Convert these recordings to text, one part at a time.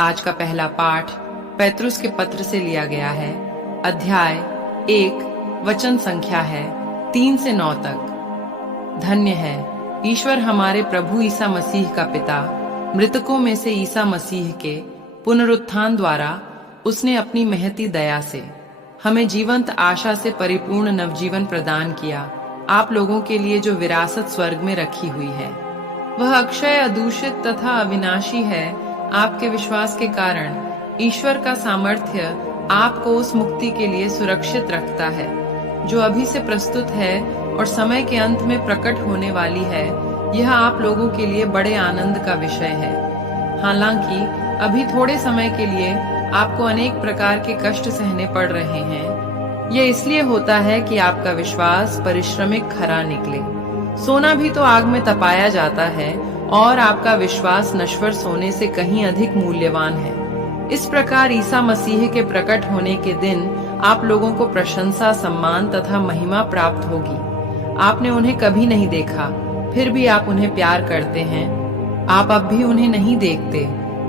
आज का पहला पाठ पेतरुस के पत्र से लिया गया है। अध्याय 1 वचन संख्या है 3 से 9 तक। धन्य है ईश्वर हमारे प्रभु ईसा मसीह का पिता। मृतकों में से ईसा मसीह के पुनरुत्थान द्वारा उसने अपनी महती दया से हमें जीवंत आशा से परिपूर्ण नवजीवन प्रदान किया। आप लोगों के लिए जो विरासत स्वर्ग में रखी हुई है वह अक्षय, अदूषित तथा अविनाशी है। आपके विश्वास के कारण ईश्वर का सामर्थ्य आपको उस मुक्ति के लिए सुरक्षित रखता है जो अभी से प्रस्तुत है और समय के अंत में प्रकट होने वाली है। यह आप लोगों के लिए बड़े आनंद का विषय है। हालांकि अभी थोड़े समय के लिए आपको अनेक प्रकार के कष्ट सहने पड़ रहे हैं। यह इसलिए होता है कि आपका विश्वास परिश्रमिक खरा निकले। सोना भी तो आग में तपाया जाता है और आपका विश्वास नश्वर सोने से कहीं अधिक मूल्यवान है। इस प्रकार ईसा मसीह के प्रकट होने के दिन आप लोगों को प्रशंसा, सम्मान तथा महिमा प्राप्त होगी। आपने उन्हें कभी नहीं देखा, फिर भी आप उन्हें प्यार करते हैं। आप अब भी उन्हें नहीं देखते,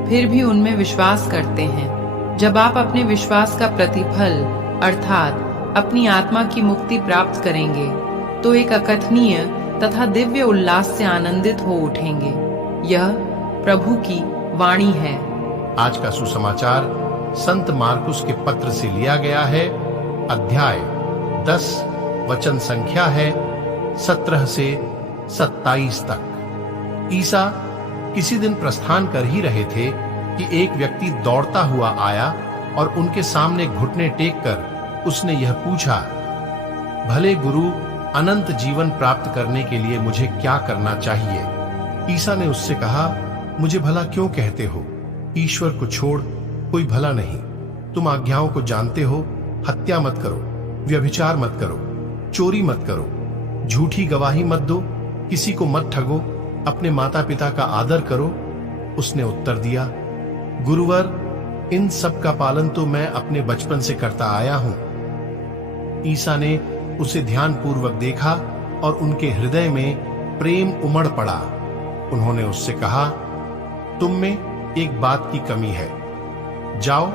फिर भी उनमें विश्वास करते हैं। जब आप अपने विश्वास का प्रतिफल अर्थात अपनी आत्मा की मुक्ति प्राप्त करेंगे तो एक अकथनीय तथा दिव्य उल्लास से आनंदित हो उठेंगे। यह प्रभु की वाणी है। आज का सुसमाचार संत मार्कुस के पत्र से लिया गया है। अध्याय 10 वचन संख्या है 17 से 27 तक। ईसा किसी दिन प्रस्थान कर ही रहे थे कि एक व्यक्ति दौड़ता हुआ आया और उनके सामने घुटने टेक कर उसने यह पूछा, भले गुरु, अनंत जीवन प्राप्त करने के लिए मुझे क्या करना चाहिए? ईसा ने उससे कहा, मुझे भला क्यों कहते हो? ईश्वर को छोड़ कोई भला नहीं। तुम आज्ञाओं को जानते हो, हत्या मत करो, व्यभिचार मत करो, चोरी मत करो, झूठी गवाही मत दो, किसी को मत ठगो, अपने माता पिता का आदर करो। उसने उत्तर दिया, गुरुवर, इन सब का पालन तो मैं अपने बचपन से करता आया हूं। ईसा ने उसे ध्यान पूर्वक देखा और उनके हृदय में प्रेम उमड़ पड़ा। उन्होंने उससे कहा, तुम में एक बात की कमी है। जाओ,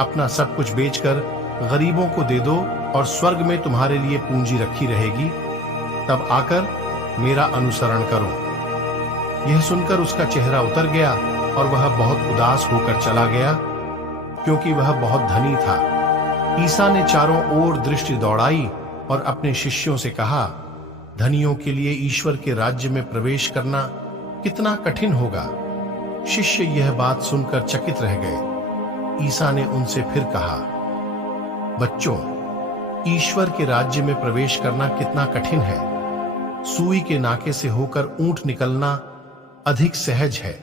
अपना सब कुछ बेचकर गरीबों को दे दो और स्वर्ग में तुम्हारे लिए पूंजी रखी रहेगी। तब आकर मेरा अनुसरण करो। यह सुनकर उसका चेहरा उतर गया और वह बहुत उदास होकर चला गया, क्योंकि वह बहुत धनी था। ईसा ने चारों ओर दृष्टि दौड़ाई और अपने शिष्यों से कहा, धनियों के लिए ईश्वर के राज्य में प्रवेश करना कितना कठिन होगा। शिष्य यह बात सुनकर चकित रह गए। ईसा ने उनसे फिर कहा, बच्चों, ईश्वर के राज्य में प्रवेश करना कितना कठिन है। सुई के नाके से होकर ऊंट निकलना अधिक सहज है,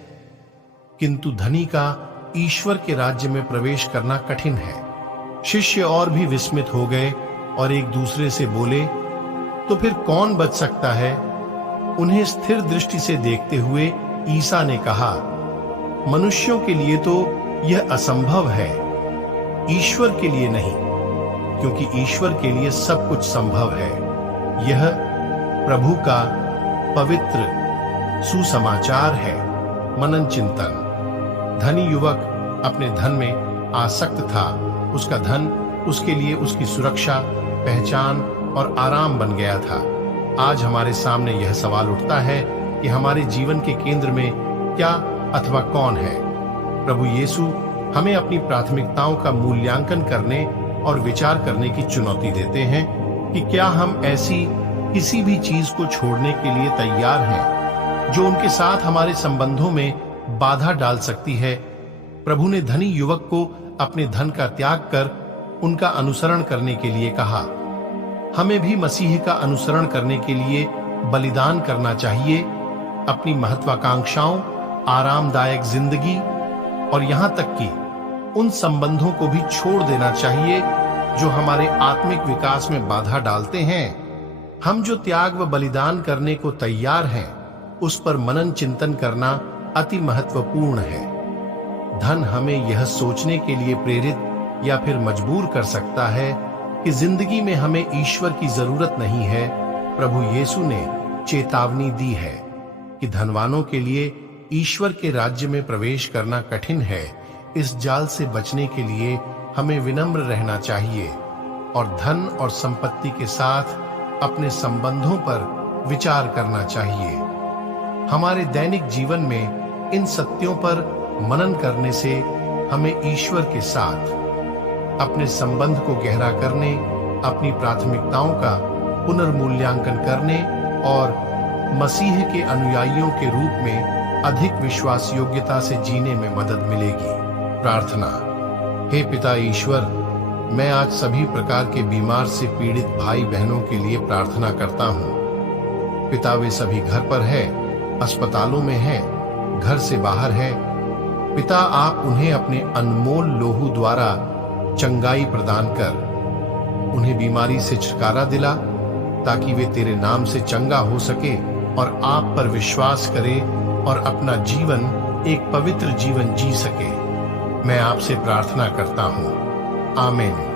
किंतु धनी का ईश्वर के राज्य में प्रवेश करना कठिन है। शिष्य और भी विस्मित हो गए और एक दूसरे से बोले, तो फिर कौन बच सकता है? उन्हें स्थिर दृष्टि से देखते हुए ईसा ने कहा, मनुष्यों के लिए तो यह असंभव है, ईश्वर के लिए नहीं, क्योंकि ईश्वर के लिए सब कुछ संभव है। यह प्रभु का पवित्र सुसमाचार है। मनन चिंतन। धनी युवक अपने धन में आसक्त था। उसका धन उसके लिए उसकी सुरक्षा, पहचान और आराम बन गया था। आज हमारे सामने यह सवाल उठता है कि हमारे जीवन के केंद्र में क्या अथवा कौन है? प्रभु यीशु हमें अपनी प्राथमिकताओं का मूल्यांकन करने और विचार करने की चुनौती देते हैं कि क्या हम ऐसी किसी भी चीज को छोड़ने के लिए तैयार हैं जो उनके साथ हमारे संबंधों में बाधा डाल सकती है। प्रभु ने धनी युवक को अपने धन का त्याग कर उनका अनुसरण करने के लिए कहा। हमें भी मसीह का अनुसरण करने के लिए बलिदान करना चाहिए। अपनी महत्वाकांक्षाओं, आरामदायक जिंदगी और यहां तक कि उन संबंधों को भी छोड़ देना चाहिए जो हमारे आत्मिक विकास में बाधा डालते हैं। हम जो त्याग व बलिदान करने को तैयार हैं, उस पर मनन चिंतन करना अति महत्वपूर्ण है। धन हमें यह सोचने के लिए प्रेरित या फिर मजबूर कर सकता है कि जिंदगी में हमें ईश्वर की जरूरत नहीं है। प्रभु यीशु ने चेतावनी दी है कि धनवानों के लिए ईश्वर के राज्य में प्रवेश करना कठिन है। इस जाल से बचने के लिए हमें विनम्र रहना चाहिए और धन और संपत्ति के साथ अपने संबंधों पर विचार करना चाहिए। हमारे दैनिक जीवन में इन सत्यों पर मनन करने से हमें ईश्वर के साथ अपने संबंध को गहरा करने, अपनी प्राथमिकताओं का पुनर्मूल्यांकन करने और मसीह के अनुयायियों के रूप में अधिक विश्वास योग्यता से जीने में मदद मिलेगी। प्रार्थना। हे पिता ईश्वर, मैं आज सभी प्रकार के बीमार से पीड़ित भाई बहनों के लिए प्रार्थना करता हूँ। पिता, वे सभी घर पर है, अस्पतालों में है, घर से बाहर है। पिता, आप उन्हें अपने अनमोल लोहू द्वारा चंगाई प्रदान कर उन्हें बीमारी से छुटकारा दिला, ताकि वे तेरे नाम से चंगा हो सके और आप पर विश्वास करे और अपना जीवन एक पवित्र जीवन जी सके। मैं आपसे प्रार्थना करता हूँ। आमीन।